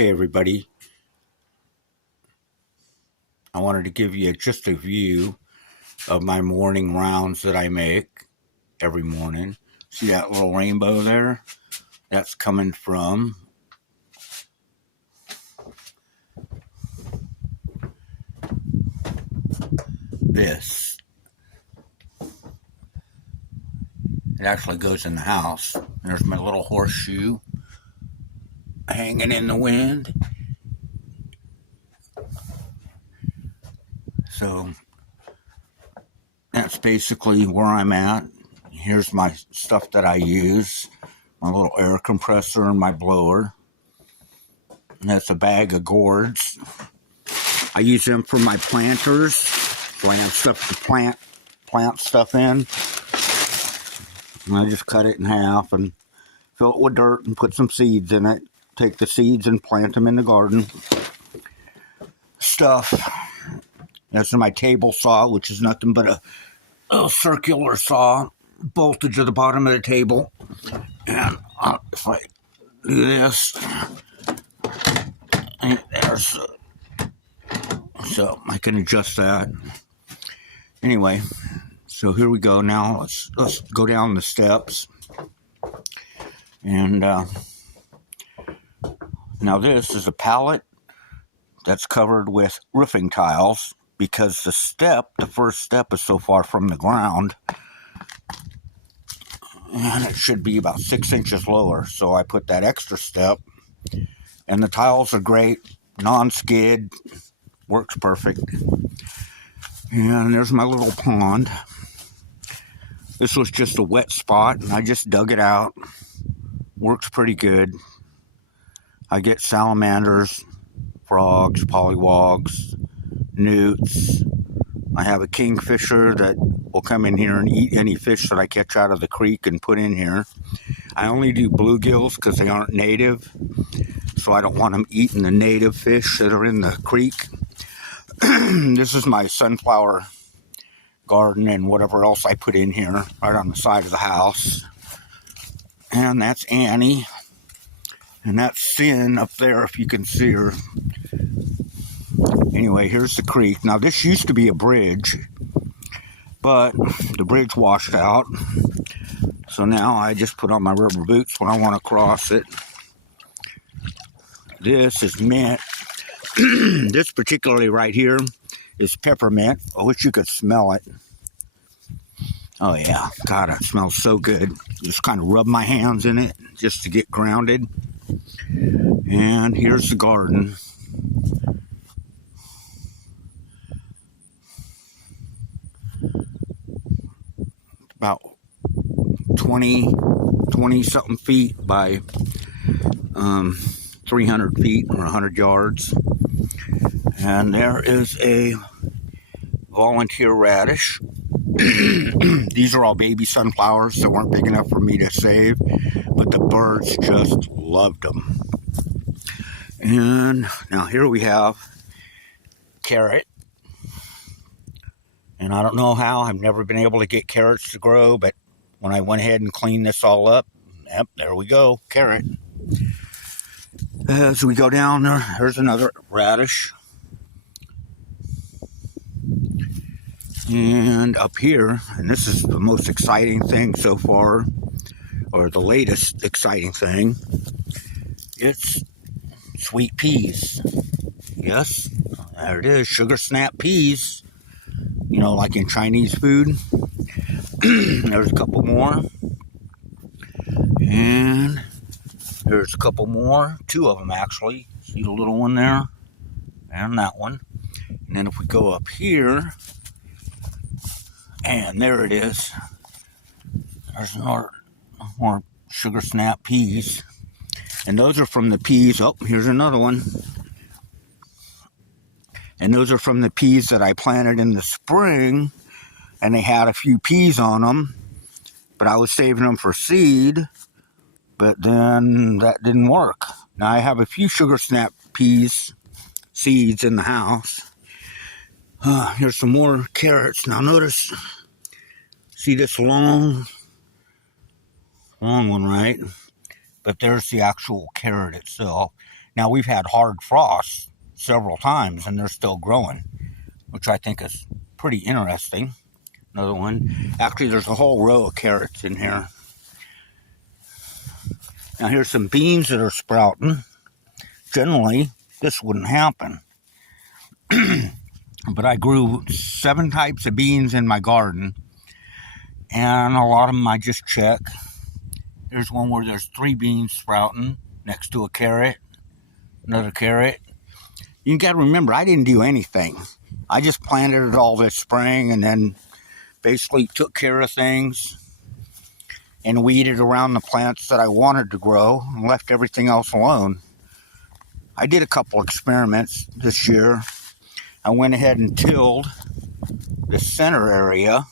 Hey everybody, I wanted to give you just a view of my morning rounds that I make every morning. See that little rainbow there? That's coming from this. It actually goes in the house. There's my little horseshoe hanging in the wind. So that's basically where I'm at. Here's my stuff that I use. My little air compressor and my blower. And that's a bag of gourds. I use them for my planters. So I have stuff to plant stuff in. And I just cut it in half and fill it with dirt and put some seeds in it. Take the seeds and plant them in the garden. Stuff. That's my table saw, which is nothing but a circular saw bolted to the bottom of the table. And if I do this, there's so I can adjust that. Anyway, so here we go. Now let's go down the steps. And now this is a pallet that's covered with roofing tiles because the first step is so far from the ground. And it should be about 6 inches lower. So I put that extra step. And the tiles are great. Non-skid. Works perfect. And there's my little pond. This was just a wet spot, and I just dug it out. Works pretty good. I get salamanders, frogs, pollywogs, newts. I have a kingfisher that will come in here and eat any fish that I catch out of the creek and put in here. I only do bluegills because they aren't native, so I don't want them eating the native fish that are in the creek. This is my sunflower garden and whatever else I put in here right on the side of the house. And that's Annie. And that's Sin up there, if you can see her. Anyway, here's the creek. Now, this used to be a bridge, but the bridge washed out. So now I just put on my rubber boots when I want to cross it. This is mint. This particularly right here is peppermint. I wish you could smell it. Oh yeah, God, it smells so good. Just kind of rub my hands in it just to get grounded. And here's the garden. About 20 something feet by 300 feet or 100 yards. And there is a volunteer radish. These are all baby sunflowers that weren't big enough for me to save, but the birds just loved them. And now here we have carrot. And I don't know how, I've never been able to get carrots to grow, but when I went ahead and cleaned this all up, yep, there we go, carrot. As we go down there, there's another radish. And up here, and this is the most exciting thing so far, or the latest exciting thing, it's sweet peas. Yes, there it is, sugar snap peas. You know, like in Chinese food. There's a couple more. And there's a couple more. 2 of them, actually. See the little one there? And that one. And then if we go up here, and there it is. There's more sugar snap peas. And those are from the peas. Oh, here's another one. And those are from the peas that I planted in the spring. And they had a few peas on them. But I was saving them for seed. But then that didn't work. Now I have a few sugar snap peas seeds in the house. Here's some more carrots. Now notice, see this long one, right? But there's the actual carrot itself. Now, we've had hard frosts several times, and they're still growing, which I think is pretty interesting. Another one. Actually, there's a whole row of carrots in here. Now, here's some beans that are sprouting. Generally, this wouldn't happen. But I grew 7 types of beans in my garden, and a lot of them I just check. There's one where there's 3 beans sprouting next to a carrot, another carrot. You got to remember, I didn't do anything. I just planted it all this spring and then basically took care of things and weeded around the plants that I wanted to grow and left everything else alone. I did a couple experiments this year. I went ahead and tilled the center area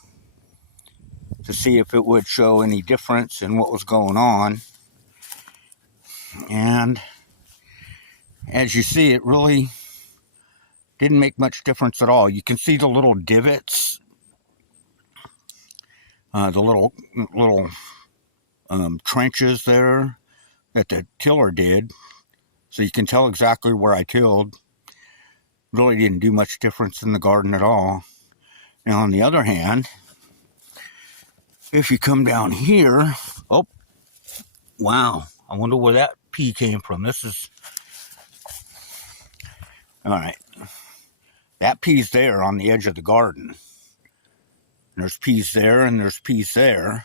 to see if it would show any difference in what was going on. And as you see, it really didn't make much difference at all. You can see the little divots, the little trenches there that the tiller did. So you can tell exactly where I tilled. Really didn't do much difference in the garden at all. Now, on the other hand, if you come down here, oh, wow, I wonder where that pea came from. This is, all right, that pea's there on the edge of the garden. There's peas there and there's peas there.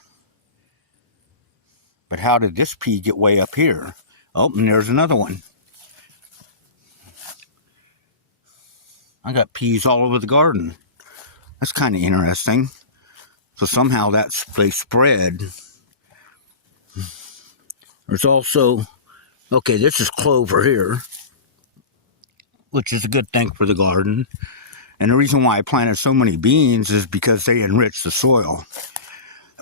But how did this pea get way up here? Oh, and there's another one. I got peas all over the garden. That's kind of interesting. So somehow they spread. There's also, okay, this is clover here, which is a good thing for the garden. And the reason why I planted so many beans is because they enrich the soil.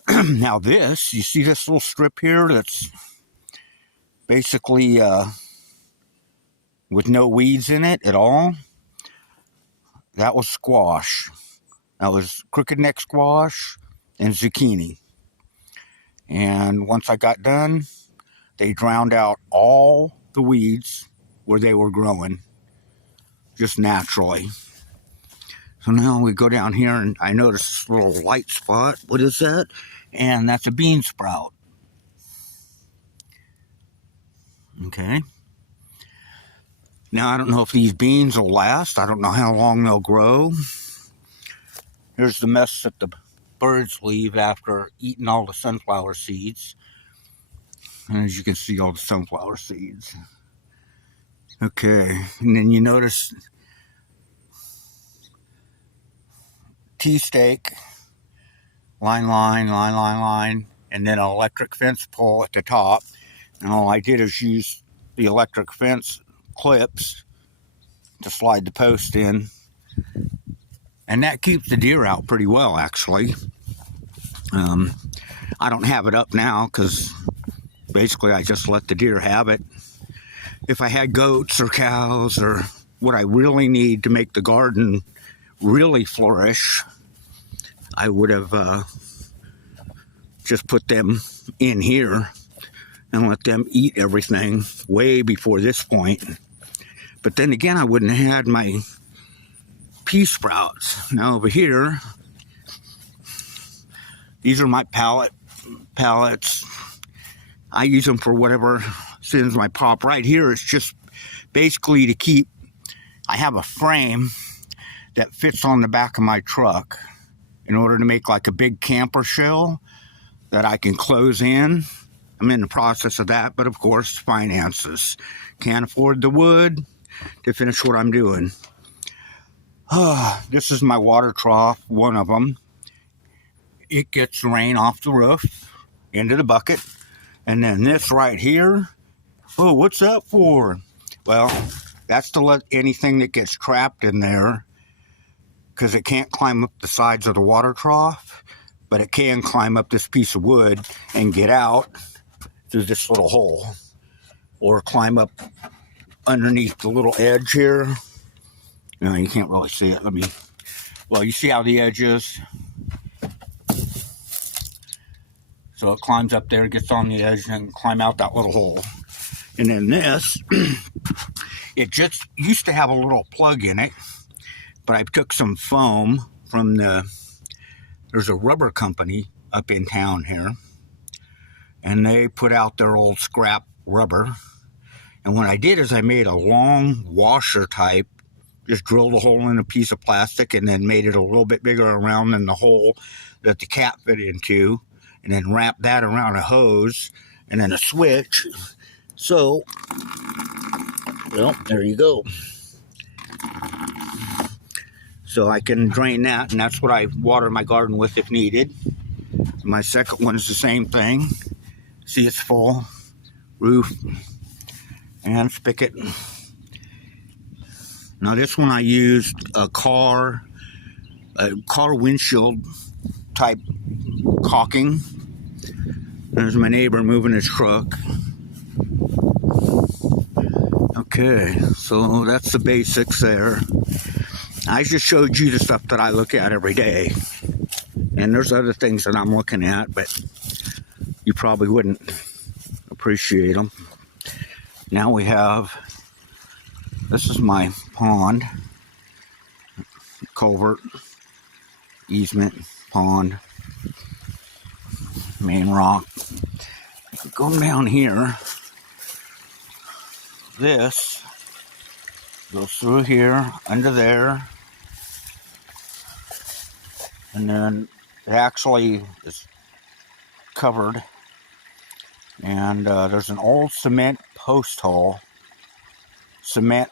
Now this, you see this little strip here that's basically with no weeds in it at all? That was squash. That was crooked neck squash and zucchini. And once I got done, they drowned out all the weeds where they were growing, just naturally. So now we go down here and I notice this little light spot. What is that? And that's a bean sprout. Okay. Now, I don't know if these beans will last. I don't know how long they'll grow. Here's the mess that the birds leave after eating all the sunflower seeds. And as you can see, all the sunflower seeds. Okay, and then you notice T-stake, line, and then an electric fence pole at the top. And all I did is use the electric fence clips to slide the post in, and that keeps the deer out pretty well, actually. I don't have it up now because basically I just let the deer have it. If I had goats or cows or what I really need to make the garden really flourish, I would have just put them in here and let them eat everything way before this point. But then again, I wouldn't have had my pea sprouts. Now over here, these are my pallets. I use them for whatever sends my pop. Right here, it's just basically to keep, I have a frame that fits on the back of my truck in order to make like a big camper shell that I can close in. I'm in the process of that, but of course, finances. Can't afford the wood to finish what I'm doing. This is my water trough, one of them. It gets rain off the roof into the bucket. And then this right here, oh, what's that for? Well, that's to let anything that gets trapped in there, because it can't climb up the sides of the water trough, but it can climb up this piece of wood and get out through this little hole, or climb up underneath the little edge here. No, you can't really see it. Well, you see how the edge is? So it climbs up there, gets on the edge, and climb out that little hole. And then this, it just used to have a little plug in it, but I took some foam from there's a rubber company up in town here, and they put out their old scrap rubber. And what I did is I made a long washer type, just drilled a hole in a piece of plastic and then made it a little bit bigger around than the hole that the cap fit into, and then wrapped that around a hose and then a switch. So, well, there you go. So I can drain that, and that's what I water my garden with if needed. My second one is the same thing. See, it's full. Roof and spigot. Now this one I used a car windshield type caulking. There's my neighbor moving his truck. Okay, so that's the basics there. I just showed you the stuff that I look at every day. And there's other things that I'm looking at, but you probably wouldn't appreciate them. Now we have, this is my pond, culvert, easement, pond, main rock. Going down here, this goes through here, under there, and then it actually is covered. And there's an old cement post hole, cement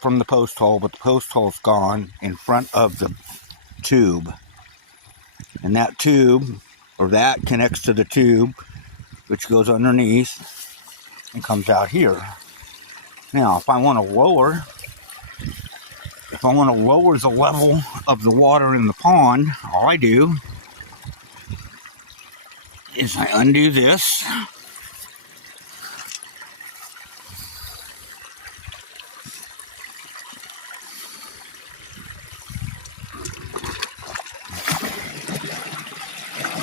from the post hole, but the post hole's gone in front of the tube. And that tube, or that connects to the tube, which goes underneath and comes out here. Now, if I want to lower the level of the water in the pond, all I do is I undo this.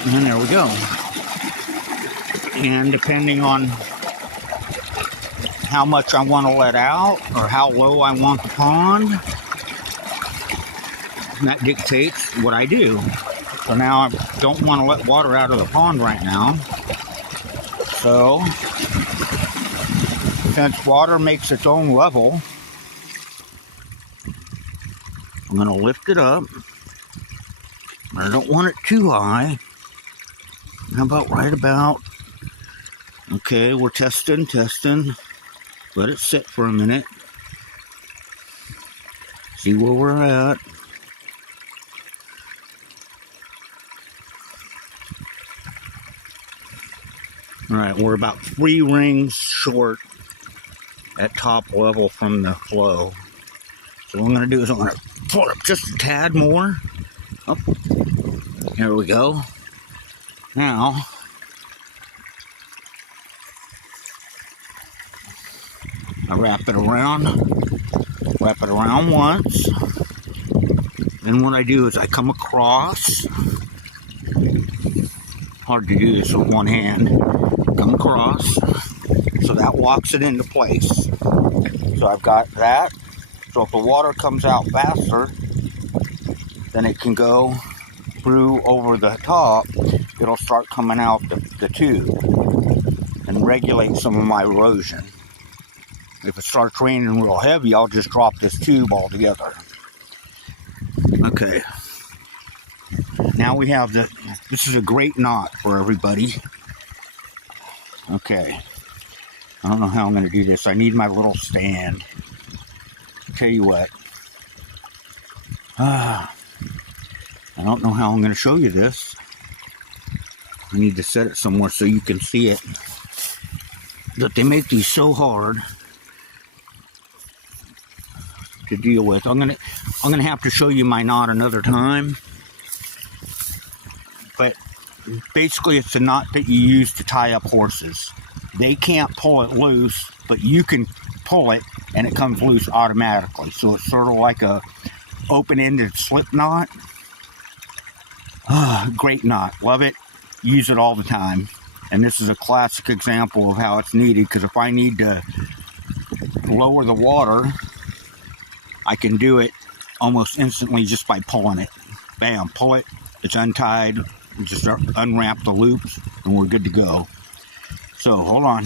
And there we go. And depending on how much I want to let out or how low I want the pond, that dictates what I do. So now I don't want to let water out of the pond right now. So, since water makes its own level, I'm going to lift it up. I don't want it too high. How about right about? Okay, we're testing. Let it sit for a minute. See where we're at. Alright, we're about 3 rings short at top level from the flow. So what I'm going to do is I'm going to pull it up just a tad more. Oh, there we go. Now, I wrap it around once. Then what I do is I come across. Hard to do this with one hand. Come across, so that locks it into place. So I've got that. So if the water comes out faster, then it can go through over the top. It'll start coming out the tube and regulate some of my erosion. If it starts raining real heavy, I'll just drop this tube altogether. Okay. Now we have this is a great knot for everybody. Okay. I don't know how I'm going to do this. I need my little stand. Tell you what. I don't know how I'm going to show you this. I need to set it somewhere so you can see it. But they make these so hard to deal with. I'm gonna have to show you my knot another time. But basically it's a knot that you use to tie up horses. They can't pull it loose, but you can pull it and it comes loose automatically. So it's sort of like a open-ended slip knot. Great knot. Love it. Use it all the time. And this is a classic example of how it's needed, because if I need to lower the water, I can do it almost instantly just by pulling it. Bam, pull it, it's untied, just unwrap the loops, and we're good to go. So hold on.